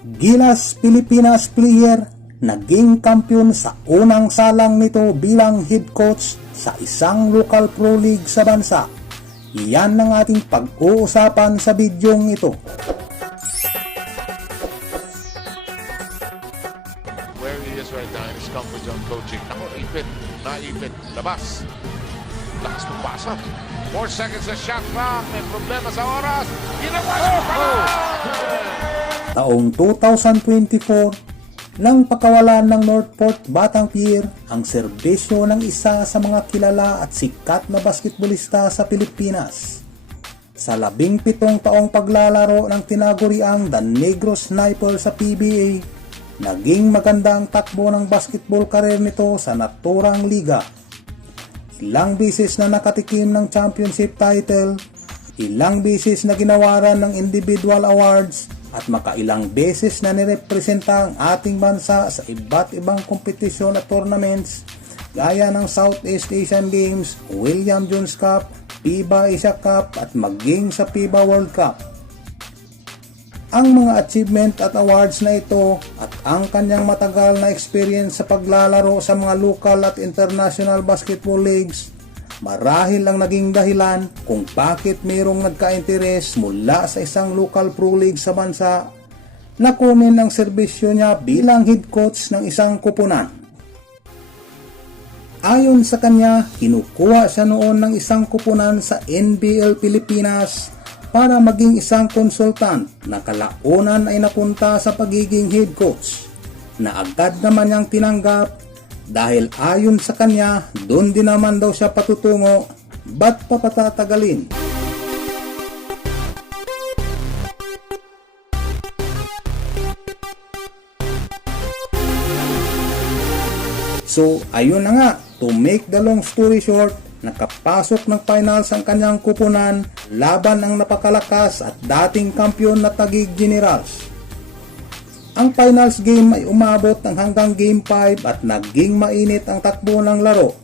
Gilas Pilipinas player naging kampiyon sa unang salang nito bilang head coach sa isang local pro league sa bansa. Iyan ang ating pag-uusapan sa bidyong ito. where he is right now in his comfort zone coaching. Ako, ipit. Naipit. Labas. Lakas ng pasok. Four seconds sa shot clock. May problema sa oras. Ginawa niya pa! Taong 2024, nang pagkawalan ng Northport Batang Pier ang serbisyo ng isa sa mga kilala at sikat na basketbolista sa Pilipinas. Sa labing pitong taong paglalaro ng tinaguriang The Negro Sniper sa PBA, naging maganda ang takbo ng basketball career nito sa naturang liga. Ilang beses na nakatikim ng championship title, ilang beses na ginawaran ng individual awards, at makailang beses na nirepresenta ang ating bansa sa iba't ibang kompetisyon at tournaments gaya ng Southeast Asian Games, William Jones Cup, FIBA Asia Cup at maging sa FIBA World Cup. Ang mga achievement at awards na ito at ang kanyang matagal na experience sa paglalaro sa mga local at international basketball leagues marahil ang naging dahilan kung bakit mayroong nagka-interes mula sa isang local pro league sa bansa na kunin ang serbisyo niya bilang head coach ng isang kupunan. Ayon sa kanya, kinukuha siya noon ng isang kupunan sa NBL Pilipinas para maging isang konsultant na kalaunan ay napunta sa pagiging head coach na agad naman niyang tinanggap dahil ayon sa kanya, doon din naman daw siya patutungo, ba't pa patatagalin? So, ayun na nga, to make the long story short, nakapasok ng finals ang kanyang kupunan laban ang napakalakas at dating kampiyon na Tagig Generals. Ang finals game ay umabot ng hanggang game 5 at naging mainit ang takbo ng laro.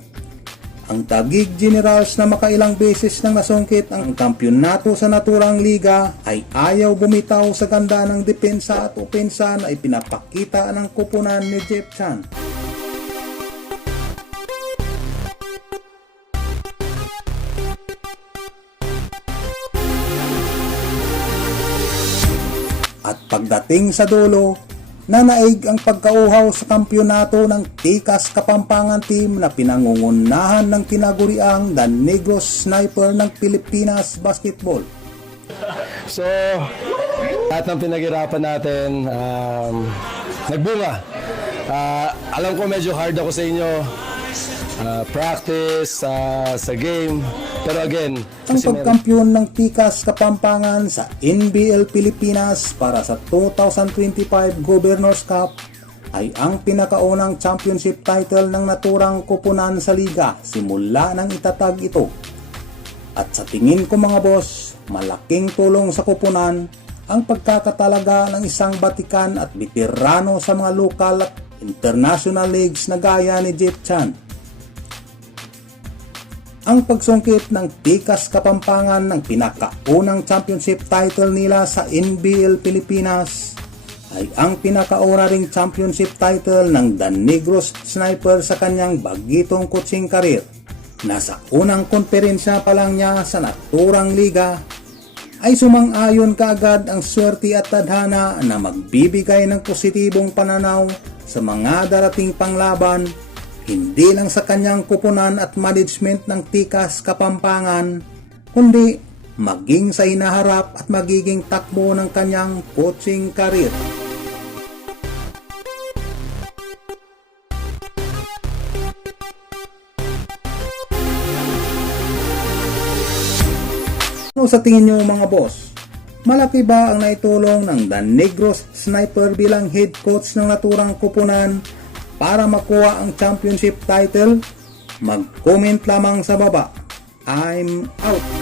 Ang Tagig Generals na makailang beses nang nasungkit ang kampyonato sa naturang liga ay ayaw bumitaw sa ganda ng depensa at opensa na ipinapakita ng kupunan ni Jeff Chan. At pagdating sa dulo, nanaig ang pagkauhaw sa kampyonato ng Tikas Kapampangan team na pinangungunahan ng tinaguriang The Negros Sniper ng Pilipinas Basketball. So, lahat ng pinaghirapan natin, um, nagbunga. Ah, alam ko medyo hard ako sa inyo. Ah, practice ah, sa game. Pero again, Ang pagkampiyon ng Tikas Kapampangan sa NBL Pilipinas para sa 2025 Governors Cup ay ang pinakaunang championship title ng naturang kupunan sa liga simula nang itatag ito. At sa tingin ko mga boss, malaking tulong sa kupunan ang pagkakatalaga ng isang batikan at veterano sa mga local at international leagues na gaya ni Jeff Chan. Ang pagsungkit ng Tikas Kapampangan ng pinakaunang championship title nila sa NBL Pilipinas ay ang pinakauna ring championship title ng The Negros Sniper sa kanyang bagitong coaching career. Nasa unang konferensya pa lang niya sa naturang liga ay sumang-ayon kaagad ang swerte at tadhana na magbibigay ng positibong pananaw sa mga darating panglaban hindi lang sa kanyang kupunan at management ng Tikas Kapampangan, kundi maging sa inaharap at magiging takbo ng kanyang coaching career. Ano sa tingin niyo mga boss? Malaki ba ang naitulong ng The Negros Sniper bilang head coach ng naturang kupunan para makuha ang championship title? Mag-comment lamang sa baba. I'm out.